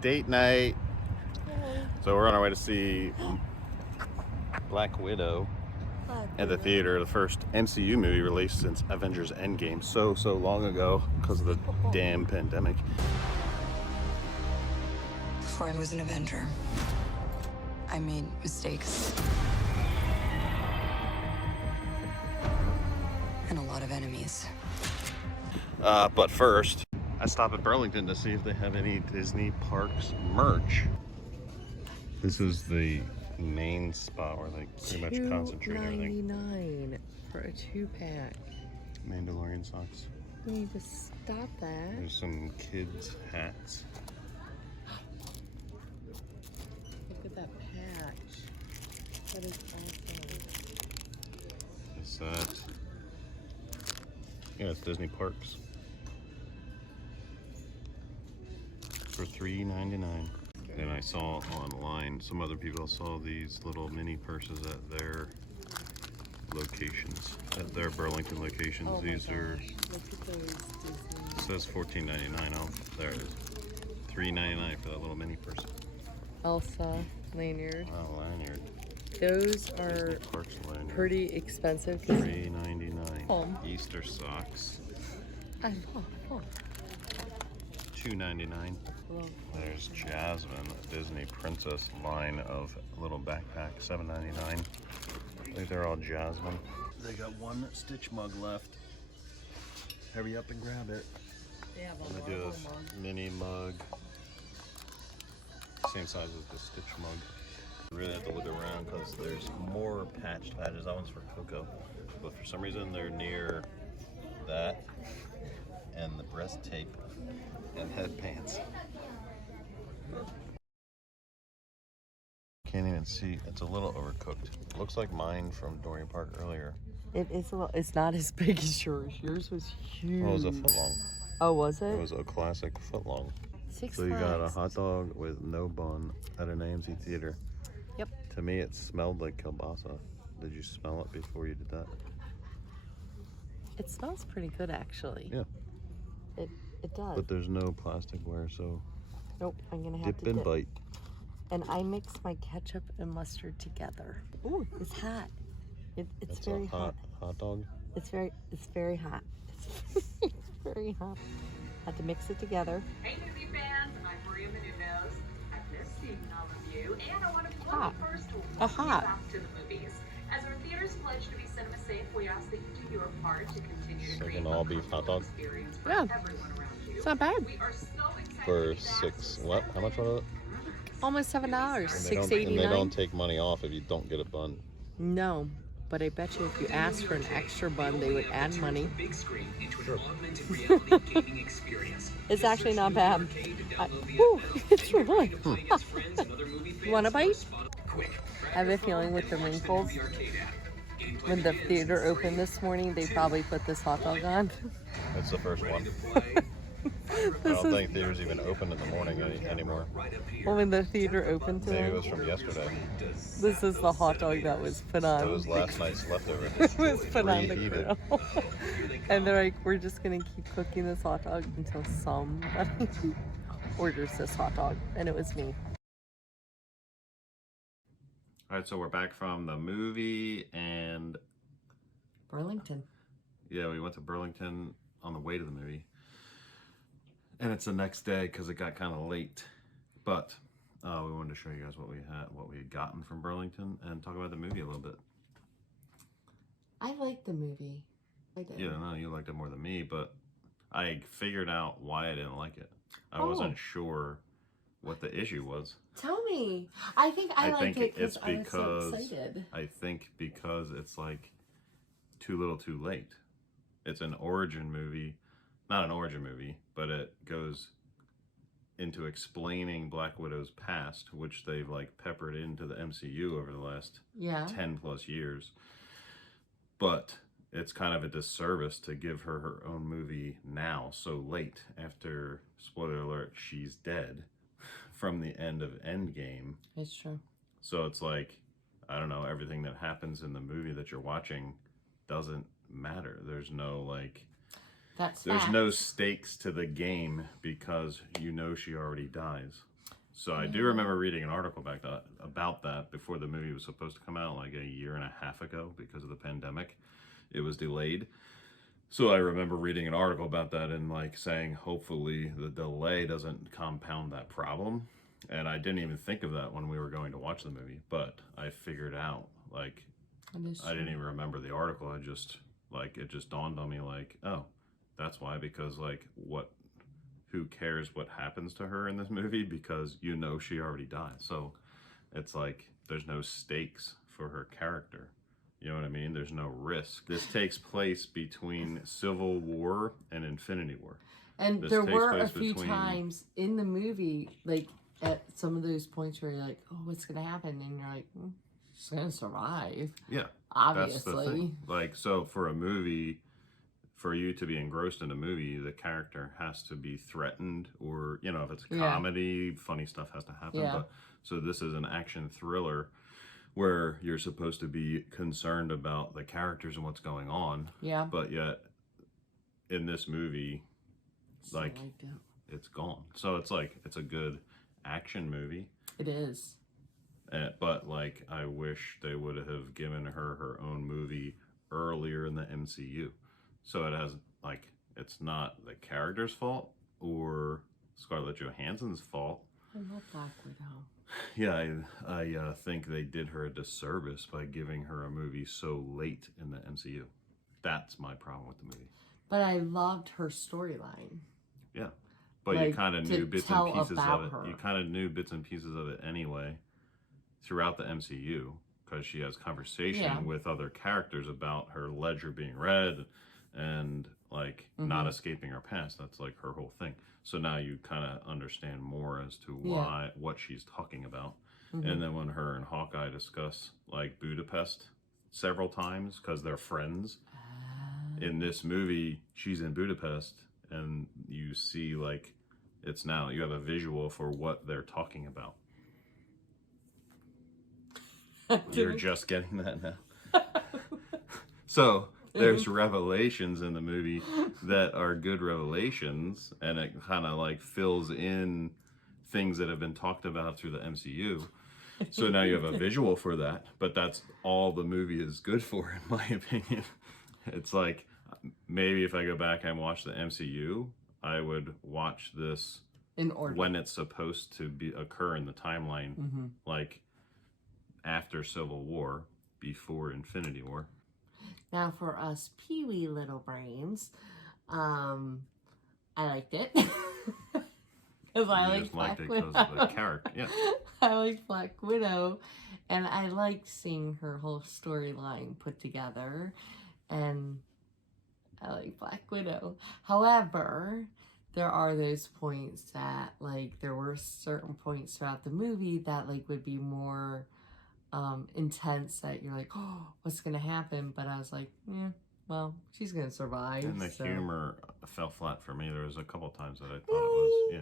Date night. So we're on our way to see Black Widow at the theater, the first MCU movie released since Avengers Endgame so long ago because of the damn pandemic. Before I was an Avenger, I made mistakes. And a lot of enemies. But first, I stop at Burlington to see if they have any Disney Parks merch. This is the main spot where they pretty much concentrate everything. $2.99 for a 2-pack. Mandalorian socks. You need to stop that. There's some kids' hats. Look at that patch. That is awesome. Is that? Yeah, it's Disney Parks. For $3.99. And I saw online, some other people saw these little mini purses at their locations, at their Burlington locations. Oh These are, Look at those Disney. it says $14.99. Oh, there it is. $3.99 for that little mini purse. Elsa lanyard. Oh, lanyard. Those are Disney Parks lanyard. pretty expensive. $3.99. Oh. Easter socks. I love. $2.99. Love. There's Jasmine, a Disney princess line of little backpack, $7.99. I think they're all Jasmine. They got one Stitch mug left. Hurry up and grab it. They have I'm a gonna do Marvel this mug. mini mug. Same size as the Stitch mug. You really have to look around because there's more patched patches. That one's for Coco. But for some reason they're near that and the breast tape and headbands. Can't even see. It's a little overcooked. Looks like mine from Dorian Park earlier. It is a little. It's not as big as yours. Yours was huge. Oh, it was a foot long. Oh, was it? It was a classic foot long. Six So you got a Flags. hot dog with no bun at an AMC theater. Yep. To me, it smelled like kielbasa. Did you smell it before you did that? It smells pretty good, actually. Yeah. It does. But there's no plasticware, so Nope. I'm gonna have dip to and bite. And I mix my ketchup and mustard together. Ooh, it's hot. It's It's very a hot dog. It's very hot. It's very hot. Have to mix it together. Hey movie fans, I'm Maria Menounos. I've missed seeing all of you, and I want to be one Hot. of the first to A welcome you hot. back to the movies. As our theaters pledge to be cinema safe, we ask that you do your part to continue to So create an a all-beef hot dog? experience for Yeah. everyone around you. It's not bad. We are so excited For to be back, six, so what? sit How much back. was it? Almost $7. And they don't- $6.89. And they don't take money off if you don't get a bun. No, but I bet you if you asked for an extra bun, they would add money. Big screen into Sure. an augmented reality gaming experience. It's actually not bad. Whew, it's really. You want a bite? I have a feeling with the wrinkles, when the theater opened this morning, they probably put this hot dog on. That's the first one. I This don't is, think theaters even open in the morning anymore. well, when the theater opened Maybe it today, was from yesterday. this is the hot dog that was put on. It was last night's leftover. It was put on the Reheated. grill. And they're like, we're just gonna keep cooking this hot dog until somebody orders this hot dog. And it was me. All right, so we're back from the movie, and Burlington. yeah, we went to Burlington on the way to the movie. And it's the next day because it got kind of late. But we wanted to show you guys what we had gotten from Burlington and talk about the movie a little bit. I liked the movie. I did. Yeah, no, you liked it more than me, but I figured out why I didn't like it. I Oh. wasn't sure what the issue was. Tell me. I think I liked think it it's because I was so because excited. I think because it's like too little too late. It's an origin movie. Not an origin movie, but it goes into explaining Black Widow's past, which they've like peppered into the MCU over the last Yeah. 10 plus years. But it's kind of a disservice to give her her own movie now, so late, after, spoiler alert, she's dead from the end of Endgame. It's true. So it's like, I don't know, everything that happens in the movie that you're watching doesn't matter. There's no like That's there's facts. no stakes to the game because you know she already dies. So I do remember reading an article about that before the movie was supposed to come out, like a year and a half ago, because of the pandemic. It was delayed. So I remember reading an article about that and like saying, hopefully the delay doesn't compound that problem. And I didn't even think of that when we were going to watch the movie, but I figured out, like, I didn't even remember the article. I just, like, it just dawned on me, like, oh, that's why, because, like, who cares what happens to her in this movie, because you know she already died. So it's like, there's no stakes for her character. You know what I mean? There's no risk. This takes place between Civil War and Infinity War. And This there takes were a place few between- times in the movie, like at some of those points where you're like, oh, what's going to happen? And you're like, she's going to survive. Yeah. Obviously. That's the thing. Like, so for a movie, for you to be engrossed in a movie, the character has to be threatened, or, you know, if it's a comedy, funny stuff has to happen. Yeah. But so this is an action thriller where you're supposed to be concerned about the characters and what's going on. Yeah. But yet, in this movie, like, it's gone. So it's like, it's a good action movie. It is. But like, I wish they would have given her own movie earlier in the MCU. So it has, like, it's not the character's fault or Scarlett Johansson's fault. I love Black Widow. Yeah, I think they did her a disservice by giving her a movie so late in the MCU. That's my problem with the movie. But I loved her storyline. Yeah. But Like, you kind of to knew bits and tell pieces about of it. her. You kind of knew bits and pieces of it anyway throughout the MCU, because she has conversation with other characters about her ledger being read and like not escaping her past. That's like her whole thing. So now you kind of understand more as to why what she's talking about. And then when her and Hawkeye discuss like Budapest several times because they're friends. In this movie, she's in Budapest, and you see like it's now you have a visual for what they're talking about. You're just getting that now. So there's revelations in the movie that are good revelations, and it kind of like fills in things that have been talked about through the MCU. So now you have a visual for that, but that's all the movie is good for, in my opinion. It's like, maybe if I go back and watch the MCU, I would watch this in order when it's supposed to occur in the timeline, like after Civil War, before Infinity War. Now for us peewee little brains, I liked it. Because I like Black Liked it Widow. because of the character. Yeah. I like Black Widow, and I like seeing her whole storyline put together, and I like Black Widow. However, there are those points that, like, there were certain points throughout the movie that, like, would be more intense, that you're like, oh, what's gonna happen? But I was like, yeah, well, she's gonna survive. And the so. humor fell flat for me. There was a couple times that I thought it was, yeah.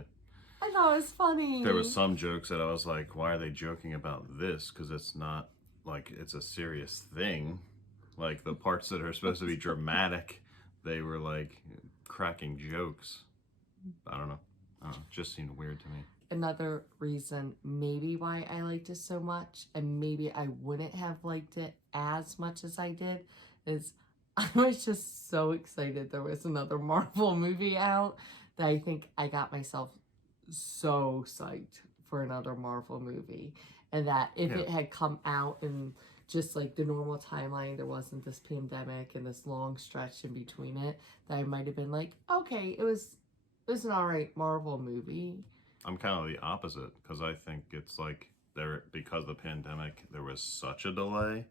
I thought it was funny. There was some jokes that I was like, why are they joking about this? Because it's not, like, it's a serious thing. Like, the parts that are supposed to be dramatic, they were, like, cracking jokes. I don't know. It just seemed weird to me. Another reason maybe why I liked it so much, and maybe I wouldn't have liked it as much as I did, is I was just so excited there was another Marvel movie out that I think I got myself so psyched for another Marvel movie. And that if it had come out in just like the normal timeline, there wasn't this pandemic and this long stretch in between it, that I might have been like, okay, it was an alright Marvel movie. I'm kind of the opposite, because I think it's like because of the pandemic, there was such a delay.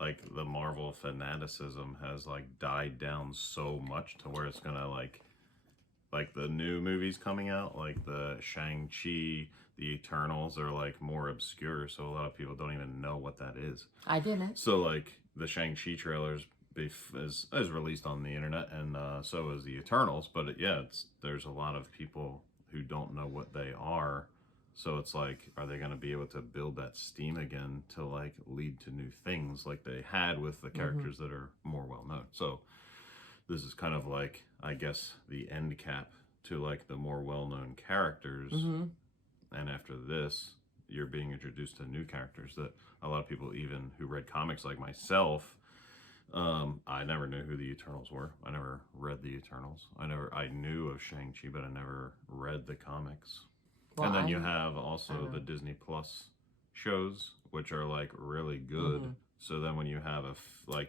Like, the Marvel fanaticism has like died down so much to where it's gonna like the new movies coming out, like the Shang-Chi, the Eternals, are like more obscure, so a lot of people don't even know what that is. I didn't. So like the Shang-Chi trailers is released on the internet, and so is the Eternals, but there's a lot of people who don't know what they are. So it's like, are they going to be able to build that steam again to like lead to new things like they had with the characters that are more well known? So this is kind of like, I guess, the end cap to like the more well-known characters. Mm-hmm. And after this, you're being introduced to new characters that a lot of people, even who read comics like myself, I never knew who the Eternals were. I never read the Eternals. I knew of Shang-Chi, but I never read the comics. Well, and then you have also the Disney Plus shows, which are like really good. So then when you have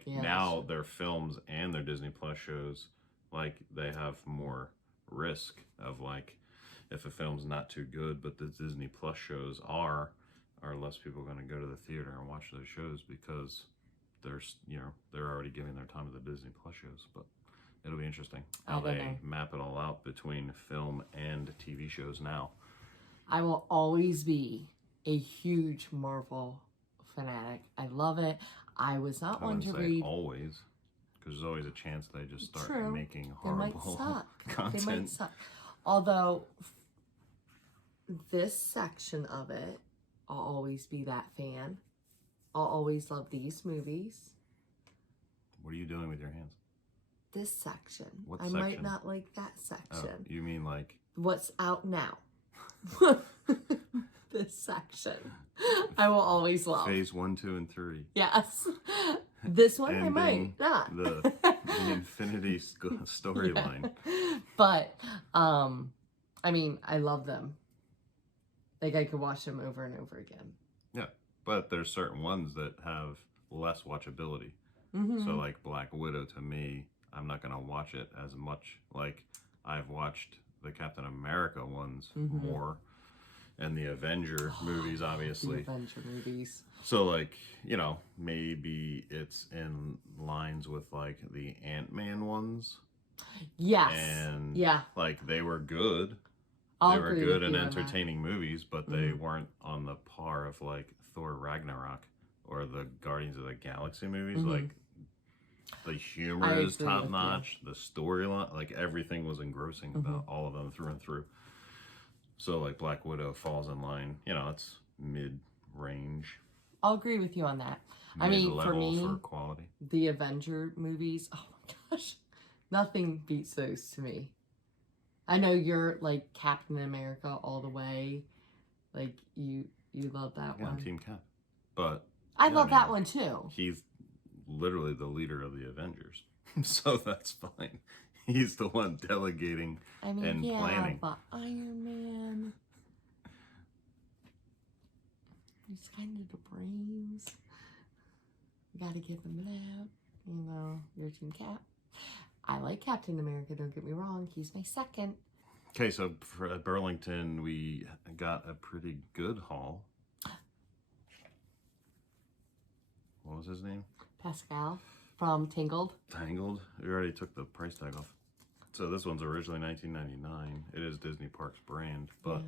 now their films and their Disney Plus shows, like they have more risk of like, if a film's not too good, but the Disney Plus shows are less people going to go to the theater and watch those shows because they're already giving their time to the Disney Plus shows. But it'll be interesting how they map it all out between film and TV shows now. I will always be a huge Marvel fanatic. I love it. I was not one to read. Always, because there's always a chance they just start making They might horrible suck. content. They might suck. Although this section of it, I'll always be that fan. I'll always love these movies. What are you doing with your hands? This section. What I section? might not like that section. Oh, you mean like What's out now? This section. I will always love. phase 1, 2, and 3? Yes. This one I Ending might not. the Infinity storyline. But I mean, I love them. Like I could watch them over and over again. Yeah, but there's certain ones that have less watchability. Mm-hmm. So like Black Widow, to me, I'm not gonna watch it as much. Like I've watched the Captain America ones more, and the Avenger movies, obviously. The Avenger movies. So like, maybe it's in lines with like the Ant-Man ones. Yes. And yeah, like they were good. I'll They were agree good with and you on that. entertaining movies, but they weren't on the par of like Thor Ragnarok or the Guardians of the Galaxy movies. Like the humor is agree top with notch, the storyline, like everything was engrossing about all of them through and through. So like Black Widow falls in line, it's mid-range. I'll agree with you on that. I mean, for mid-level me, for quality. the Avenger movies, oh my gosh, nothing beats those to me. I know you're like Captain America all the way. Like you love that Yeah, one. I'm Team Cap. But I love that one too. he's literally the leader of the Avengers. So that's fine. He's the one delegating and planning. But Iron Man, he's kind of the brains. You gotta give him that. You're Team Cap. I like Captain America, don't get me wrong. He's my second. Okay, so at Burlington, we got a pretty good haul. What was his name? Pascal from Tangled. Tangled. We already took the price tag off. So this one's originally $19.99. It is Disney Parks brand, but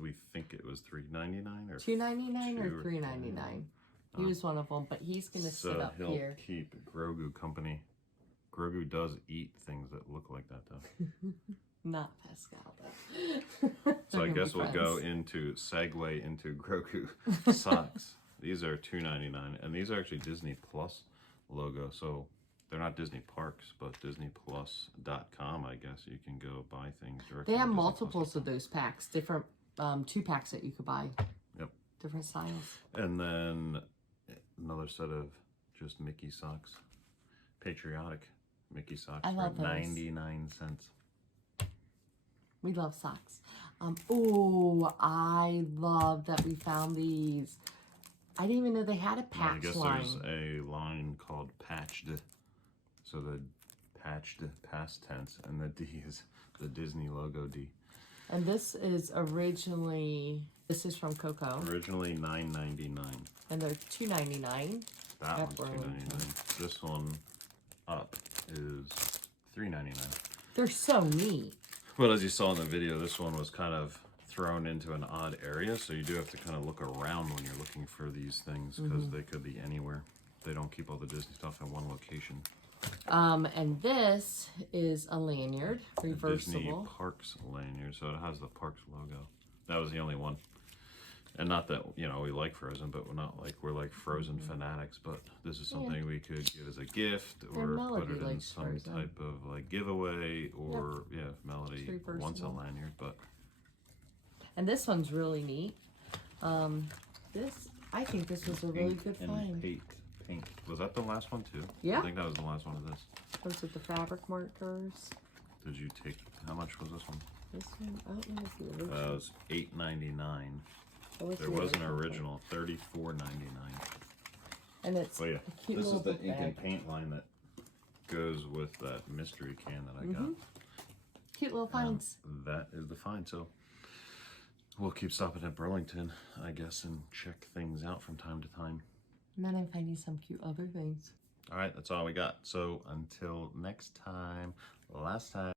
we think it was $3.99 or $2.99 or $3.99. He was one of them, but he's gonna sit so up he'll here. keep Grogu company. Grogu does eat things that look like that, though. Not Pascal, though. So I They're guess gonna we'll be go segue into Grogu socks. These are $2.99, and these are actually Disney Plus logo. So they're not Disney Parks, but DisneyPlus.com. I guess you can go buy things directly. They have on Disney multiples Plus. of those packs, different 2-packs that you could buy. Yep. Different styles. And then another set of just Mickey socks, patriotic Mickey socks I love for those. 99 cents. We love socks. Oh, I love that we found these. I didn't even know they had a I patch guess line. there's a line called patched. So the patched past tense, and the D is the Disney logo D. And this is from Coco. Originally $9.99. And they're $2.99. That one's Burlington. $2.99. This one up is $3.99. They're so neat. But as you saw in the video, this one was kind of thrown into an odd area, so you do have to kind of look around when you're looking for these things, because they could be anywhere. They don't keep all the Disney stuff in one location. And this is a lanyard, The Disney reversible. Parks lanyard, so it has the Parks logo. That was the only one. And not that, you know, we like Frozen, but we're not like, we're like Frozen fanatics, but this is something we could get as a gift or Melody put it in likes some Frozen. type of like giveaway or, yeah, if Melody It's very wants a versatile. lanyard, but And this one's really neat. I think this was a really good find. Pink. Was that the last one too? Yeah. I think that was the last one of this. Those are the fabric markers. Did you take, how much was this one? This one, I don't know if the It original. was $8.99. What's There the was an one? original, $34.99. And it's Oh yeah, a cute this little is the book ink and bag. paint line that goes with that mystery can that I got. Cute little finds. That is the find. So we'll keep stopping at Burlington, I guess, and check things out from time to time. And then I'm finding some cute other things. All right, that's all we got. So until next time, last time.